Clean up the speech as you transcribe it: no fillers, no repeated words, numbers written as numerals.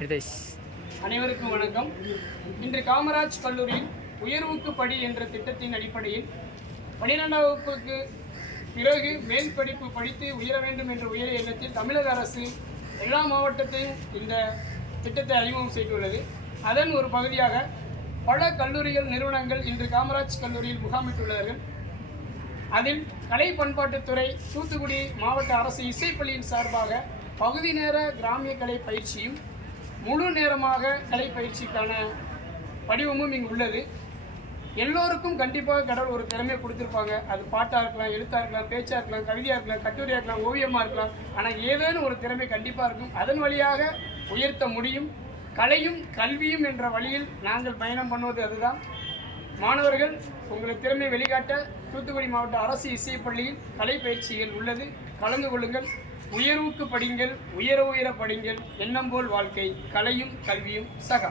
அனைவருக்கும் வணக்கம். இன்று காமராஜ் கல்லூரியில் உயர்வுக்கு படி என்ற திட்டத்தின் அடிப்படையில் 12ஆம் வகுப்புக்கு பிறகு மேல் படிப்பு படித்து உயர வேண்டும் என்ற உயரிய எண்ணத்தில் தமிழக அரசு எல்லா மாவட்டத்தையும் இந்த திட்டத்தை அறிமுகம் செய்துள்ளது. அதன் ஒரு பகுதியாக பல கல்லூரிகள் நிறுவனங்கள் இன்று காமராஜ் கல்லூரியில் முகாமிட்டுள்ளார்கள். அதில் கலை பண்பாட்டுத்துறை தூத்துக்குடி மாவட்ட அரசு இசைப்பள்ளியின் சார்பாக பகுதி நேர கிராமிய கலை பயிற்சியும் முழு நேரமாக கலை பயிற்சிக்கான படிவமும் இங்கு உள்ளது. எல்லோருக்கும் கண்டிப்பாக கடவுள் ஒரு திறமையை கொடுத்துருப்பாங்க. அது பாட்டாக இருக்கலாம், எழுத்தாக இருக்கலாம், பேச்சாக இருக்கலாம், கவிதையாக இருக்கலாம், கட்டுரையாக இருக்கலாம், ஓவியமாக இருக்கலாம். ஆனால் ஏதேனும் ஒரு திறமை கண்டிப்பாக இருக்கும். அதன் வழியாக உயர்த்த முடியும். கலையும் கல்வியும் என்ற வழியில் நாங்கள் பயணம் பண்ணுவது அதுதான். மாணவர்கள் உங்கள் திறமை வெளிக்காட்ட தூத்துக்குடி மாவட்ட அரசு இசைப்பள்ளியில் கலை பயிற்சிகள் உள்ளது. கலந்து கொள்ளுங்கள். உயர்வுக்கு படிங்கள், உயர படிங்கள். எண்ணம் போல் வாழ்க்கை. கலையும் கல்வியும் சகா.